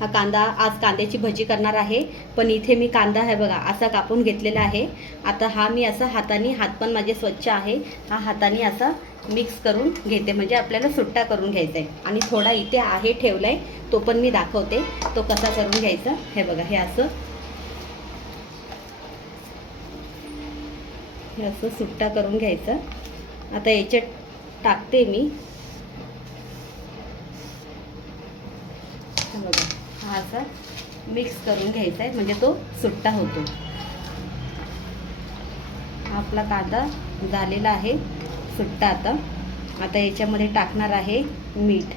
हा कांदा आज कांद्याची भजी करणार आहे. पण इथे मी कांदा आहे बघा असा कापून घेतलेला आहे. आता हा मी असा हाताने, हात पण माझे स्वच्छ आहे, हा हाताने असा मिक्स करून घेते, म्हणजे आपल्याला सुट्टा करून घ्यायचा आहे. आणि थोडा इथे आहे ठेवला आहे, तो पण मी दाखवते तो कसा करून घ्यायचा. हे बघा, हे असं सुट्टा करून घ्यायचा. आता याच्यात टाकते मी, बघा हा असा मिक्स करून घ्यायचा आहे, म्हणजे तो सुट्टा होतो. आपला कांदा झालेला आहे सुट्टा. आता याच्यामध्ये टाकणार आहे मीठ.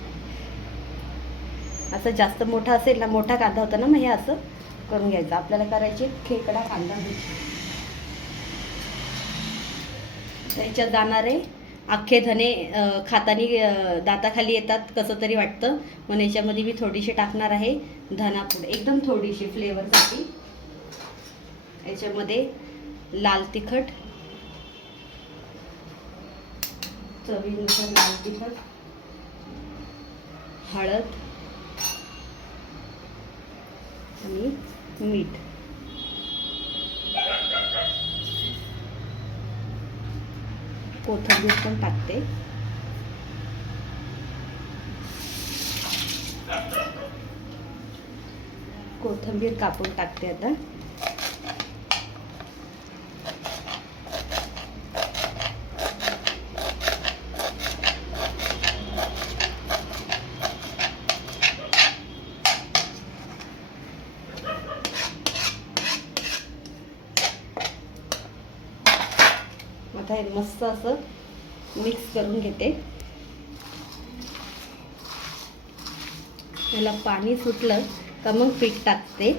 असं जास्त मोठा असेल ना, मोठा कांदा होता ना, मग हे असं करून घ्यायचं. आपल्याला करायचे खेकडा कांदा भजी. त्याच्यात जाणार आहे अख्खे धने, खातानी दाताखाली येतात कसं तरी वाटतं, म्हणून याच्यामध्ये मी थोडीशी टाकणार आहे धनापूड, एकदम थोडीशी फ्लेवरसाठी. याच्यामध्ये लाल तिखट, चवीनुसार लाल तिखट, हळद आणि मीठ. कोथिंबीर पण टाकते. कोथिंबीर कापून टाकते आता. आता हे मस्त असं मिक्स करून घेते. त्याला पाणी सुटलं का मग पीठ टाकते.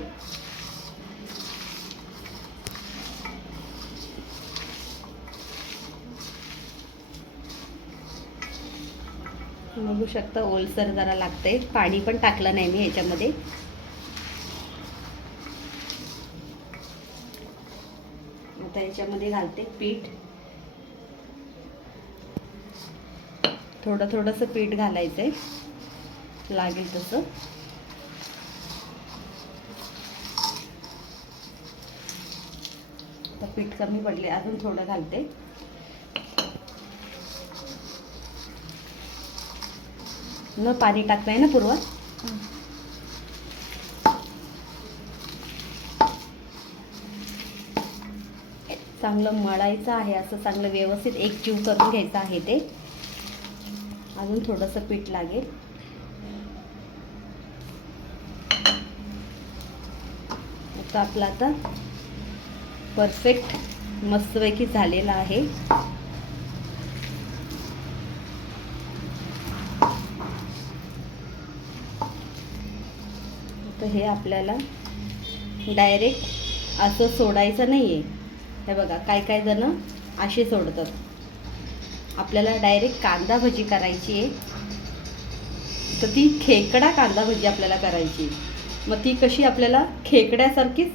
बघू शकता ओलसर जरा लागते, पाणी पण टाकलं नाही मी ह्याच्यामध्ये. आता याच्यामध्ये घालते पीठ. थोडंसं पीठ घालायचंय, लागेल तसं. आता पीठ कमी पडले, अजून थोडं घालते. न पाणी टाकताय ना पूर्वा. चांगलं मळायचं आहे, असं चांगलं व्यवस्थित एकजीव करून घ्यायचं आहे ते. अजून थोडंसं पीठ लागेल. आपला आता परफेक्ट मस्तपैकी झालेला आहे. तर हे आपल्याला डायरेक्ट असं सोडायचं नाही आहे. हे बघा, काय जण असे सोडतात. आपल्याला डायरेक्ट कांदा भजी करायची आहे, तर ती खेकडा कांदा भजी आपल्याला करायची. मग ती कशी आपल्याला खेकड्यासारखीच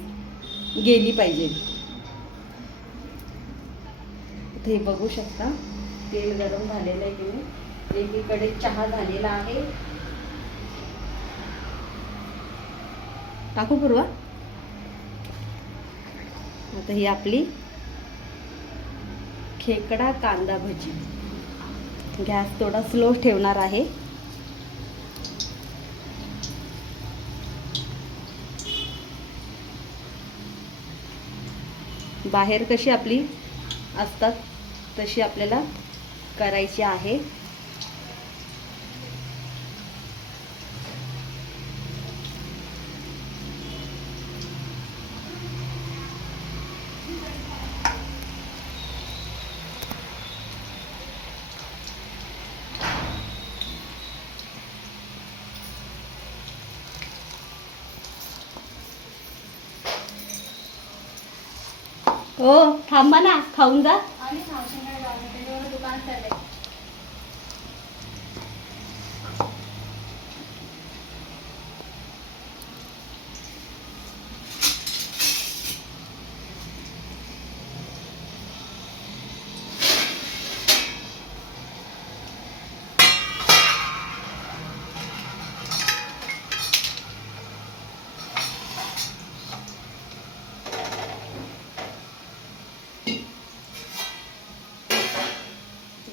गेली पाहिजे. हे बघू शकता तेल गरम झालेलं आहे की नाही. एकीकडे चहा झालेला आहे. टाकू पूर्वा. आता ही आपली खेकडा कांदा भजी. गॅस थोडा स्लो ठेवणार आहे. बाहेर कशी आपली असतात तशी आपल्याला करायची आहे. हो थांबा ना, खाऊन जा. दुकान चाललंय.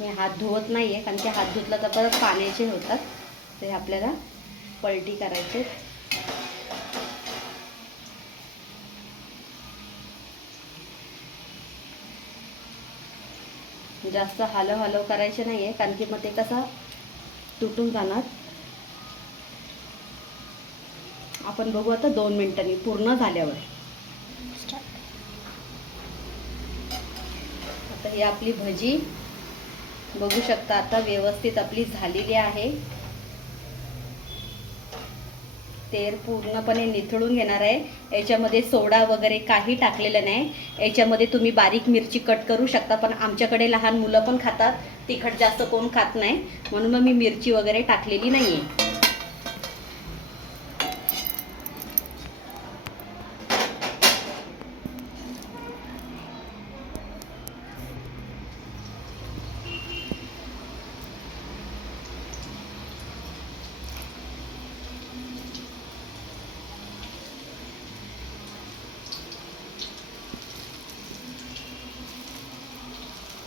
मी हात धुवत नाही आहे, कारण की हात धुतला तर परत पाण्याचे होतात. ते आपल्याला पलटी करायचे. जास्त हलव करायचे नाही आहे, कारण की मग ते कसं तुटून जाणार. आपण बघू आता 2 मिनिटांनी पूर्ण झाल्यावर. आता ही आपली भजी बघू शकता आता व्यवस्थित आपली झालेली आहे. तेल पूर्णपणे निथळून घेणार आहे. याच्यामध्ये सोडा वगैरे काही टाकलेलं नाही. याच्यामध्ये तुम्ही बारीक मिरची कट करू शकता, पण आमच्याकडे लहान मुलं पण खातात, तिखट जास्त कोण खात नाही, म्हणून मग मी मिरची वगैरे टाकलेली नाही आहे.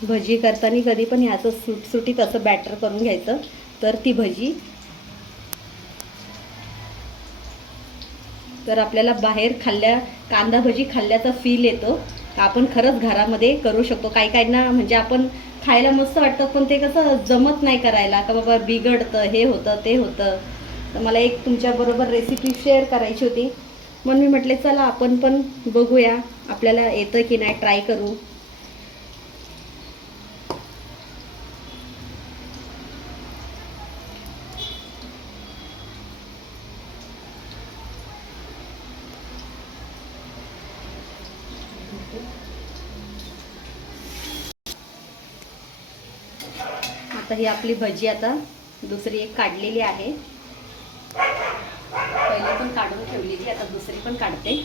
भजी करताना कधी पण ह्याचं सुटसुटीत असं बॅटर करून घ्यायचं, तर ती भजी तर आपल्याला बाहेर कांदा भजी खाल्ल्याचा फील येतो. आपण खरंच घरामध्ये करू शकतो. काहींना म्हणजे आपण खायला मस्त वाटतं, पण ते कसं जमत नाही करायला, का बाबा बिघडतं, हे होतं ते होतं. तर मला एक तुमच्याबरोबर रेसिपी शेअर करायची होती, म्हणून मी म्हटले चला आपण पण बघूया आपल्याला येतं की नाही, ट्राय करू. आता ही आपली भजी आता दुसरी एक काढलेली आहे. पहिली पण काढून ठेवलेली, आता दुसरी पण काढते.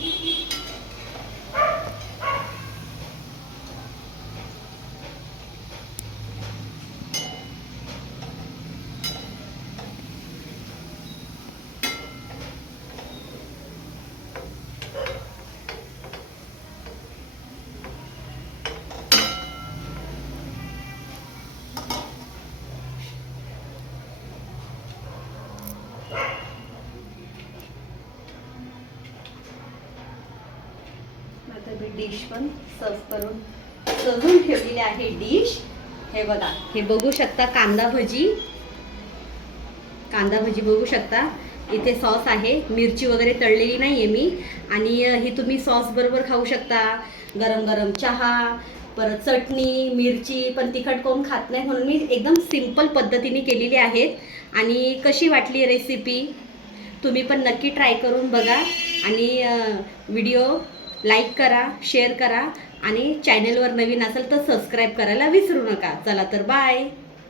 आता मी डिश पण सर्व करून सजून ठेवलेली आहे डिश. हे बघा, हे बघू शकता कांदा भजी बघू शकता. इथे सॉस आहे, मिरची वगैरे तळलेली नाही आहे मी, आणि ही तुम्ही सॉस बरोबर खाऊ शकता. गरम गरम चहा, परत चटणी, मिरची, पण तिखट कोण खात नाही, म्हणून मी एकदम सिंपल पद्धतीने केलेली आहे. आणि कशी वाटली रेसिपी तुम्ही पण नक्की ट्राय करून बघा, आणि व्हिडिओ लाईक करा, शेअर करा, आणि चॅनलवर नवीन असेल तर सबस्क्राईब करायला विसरू नका. चला तर बाय.